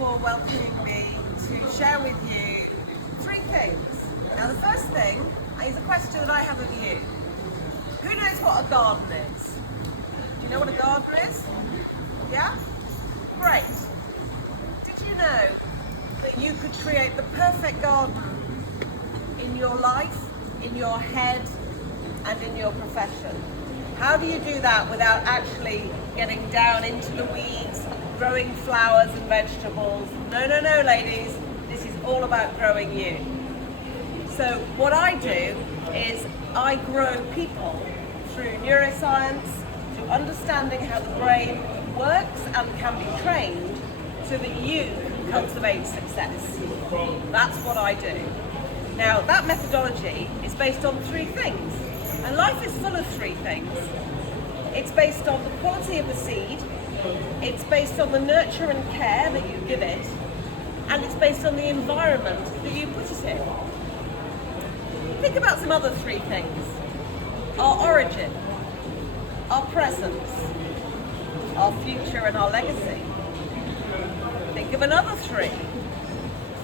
for welcoming me to share with you three things. Now the first thing is a question that I have of you. Who knows what a garden is? Do you know what a garden is? Yeah? Great. Did you know that you could create the perfect garden in your life, in your head, and in your profession? How do you do that without actually getting down into the weeds, growing flowers and vegetables? No, ladies. This is all about growing you. So what I do is I grow people through neuroscience, through understanding how the brain works and can be trained so that you can cultivate success. That's what I do. Now that methodology is based on three things. And life is full of three things. It's based on the quality of the seed, it's based on the nurture and care that you give it, and it's based on the environment that you put it in. Think about some other three things. Our origin, our presence, our future and our legacy. Think of another three.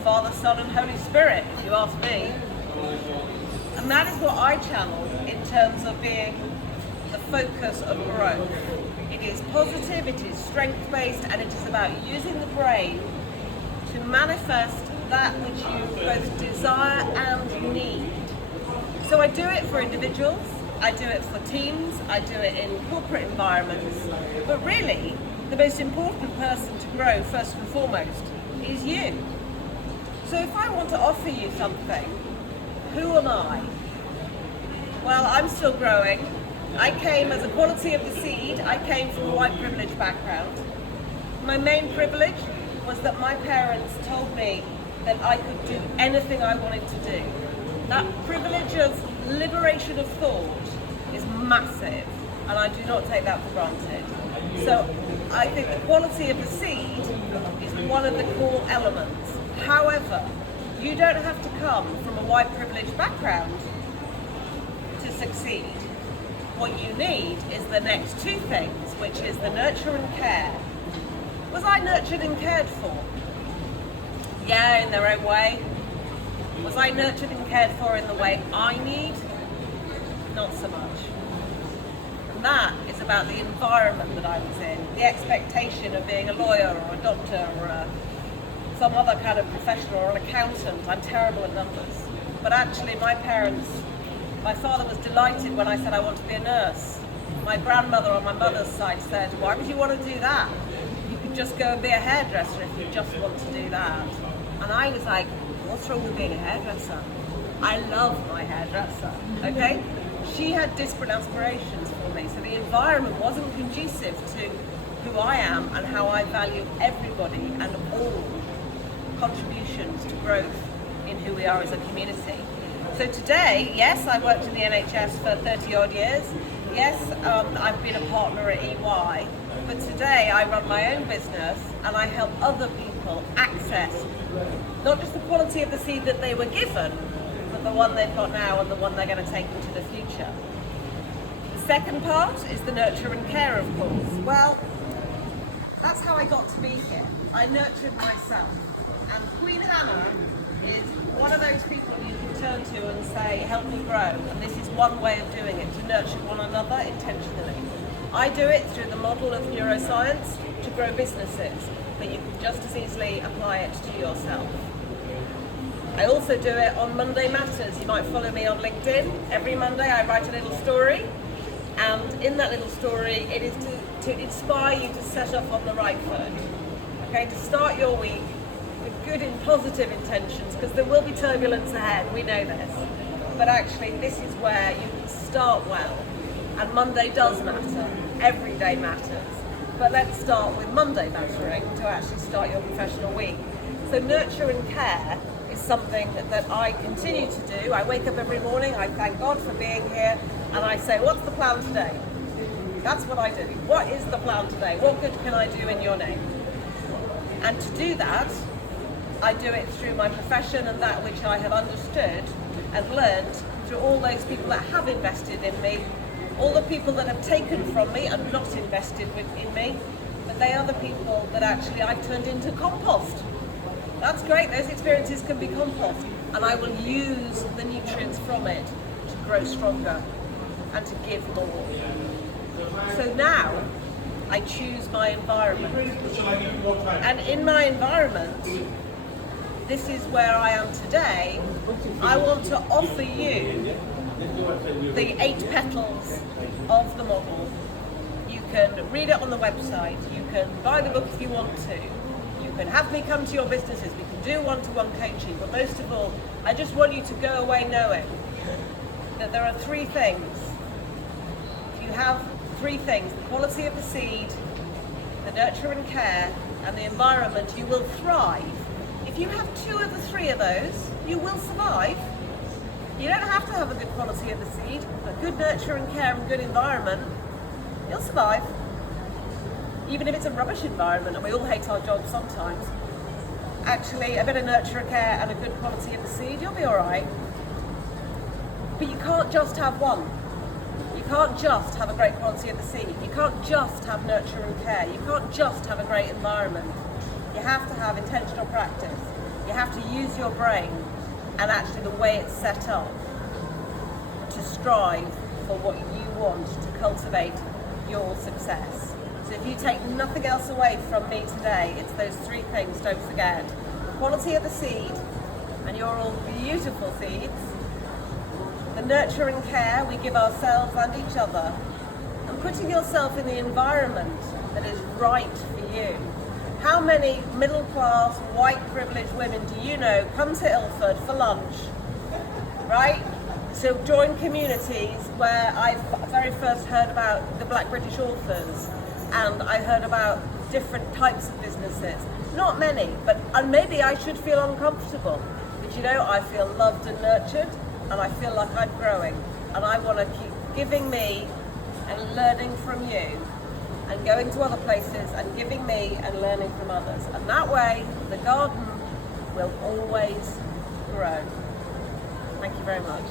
Father, Son and Holy Spirit, if you ask me. And that is what I channel in terms of being the focus of growth. It is positive, it is strength-based, and it is about using the brain to manifest that which you both desire and need. So I do it for individuals, I do it for teams, I do it in corporate environments, but really, the most important person to grow first and foremost is you. So if I want to offer you something, who am I? Well, I'm still growing. I came as a quality of the seed. I came from a white privilege background. My main privilege was that my parents told me that I could do anything I wanted to do. That privilege of liberation of thought is massive, and I do not take that for granted. So I think the quality of the seed is one of the core elements. However, you don't have to come from a white privilege background to succeed. What you need is the next two things, which is the nurture and care. Was I nurtured and cared for? Yeah, in their own way. Was I nurtured and cared for in the way I need? Not so much. And that is about the environment that I was in, the expectation of being a lawyer or a doctor or some other kind of professional or an accountant. I'm terrible at numbers. But actually my father was delighted when I said I want to be a nurse. My grandmother on my mother's side said, why would you want to do that? You could just go and be a hairdresser if you just want to do that. And I was like, what's wrong with being a hairdresser? I love my hairdresser, okay? She had disparate aspirations for me, so the environment wasn't conducive to who I am and how I value everybody and all contributions to growth in who we are as a community. So today, yes, I worked in the NHS for 30 odd years. Yes, I've been a partner at EY, but today I run my own business and I help other people access not just the quality of the seed that they were given, but the one they've got now and the one they're going to take into the future. The second part is the nurture and care, of course. Well, that's how I got to be here. I nurtured myself. And Queen Hannah is one of those people you can turn to and say, help me grow. And this is one way of doing it, to nurture one another intentionally. I do it through the model of neuroscience to grow businesses, but you can just as easily apply it to yourself. I also do it on Monday Matters. You might follow me on LinkedIn. Every Monday I write a little story, and in that little story it is to inspire you to set off on the right foot. Okay, to start your week with good and positive intentions, because there will be turbulence ahead, we know this. But actually this is where you can start well. And Monday does matter, every day matters. But let's start with Monday mattering to actually start your professional week. So nurture and care is something that I continue to do. I wake up every morning, I thank God for being here, and I say, what's the plan today? That's what I do. What is the plan today? What good can I do in your name? And to do that, I do it through my profession and that which I have understood and learned through all those people that have invested in me, all the people that have taken from me and not invested in me, but they are the people that actually I've turned into compost. That's great, those experiences can be compost, and I will use the nutrients from it to grow stronger and to give more. So now I choose my environment, and in my environment, this is where I am today. I want to offer you the 8 petals of the model. You can read it on the website, you can buy the book if you want to, you can have me come to your businesses, we can do one-to-one coaching, but most of all, I just want you to go away knowing that there are 3 things. If you have 3 things, the quality of the seed, the nurture and care, and the environment, you will thrive. If you have 2 of the 3 of those, you will survive. You don't have to have a good quality of the seed, but good nurture and care and good environment, you'll survive. Even if it's a rubbish environment, and we all hate our jobs sometimes, actually a bit of nurture and care and a good quality of the seed, you'll be all right. But you can't just have one. You can't just have a great quality of the seed. You can't just have nurture and care. You can't just have a great environment. You have to have intentional practice. You have to use your brain and actually the way it's set up to strive for what you want to cultivate your success. So if you take nothing else away from me today, it's those 3 things, don't forget. The quality of the seed, and you're all beautiful seeds. The nurture and care we give ourselves and each other. And putting yourself in the environment that is right for you. How many middle-class, white privileged women do you know come to Ilford for lunch, right? So join communities where I very first heard about the Black British authors, and I heard about different types of businesses. Not many, but and maybe I should feel uncomfortable. But you know, I feel loved and nurtured, and I feel like I'm growing, and I want to keep giving me and learning from you, and going to other places and giving me and learning from others. And that way, the garden will always grow. Thank you very much.